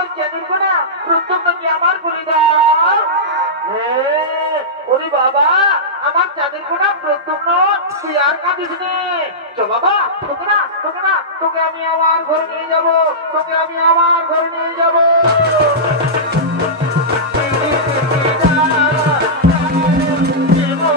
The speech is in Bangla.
ওই চাঁদের কোনা প্রত্যেকটা কি আমার বলে দাও। ওরে বাবা, আমার চাঁদের কোনা প্রত্যেক তুই আর কাঁদিস নে। চল বাবা, তোকে আমি আমার ঘরে নিয়ে যাবো, তোকে আমি আমার ঘরে নিয়ে যাবো। জীবন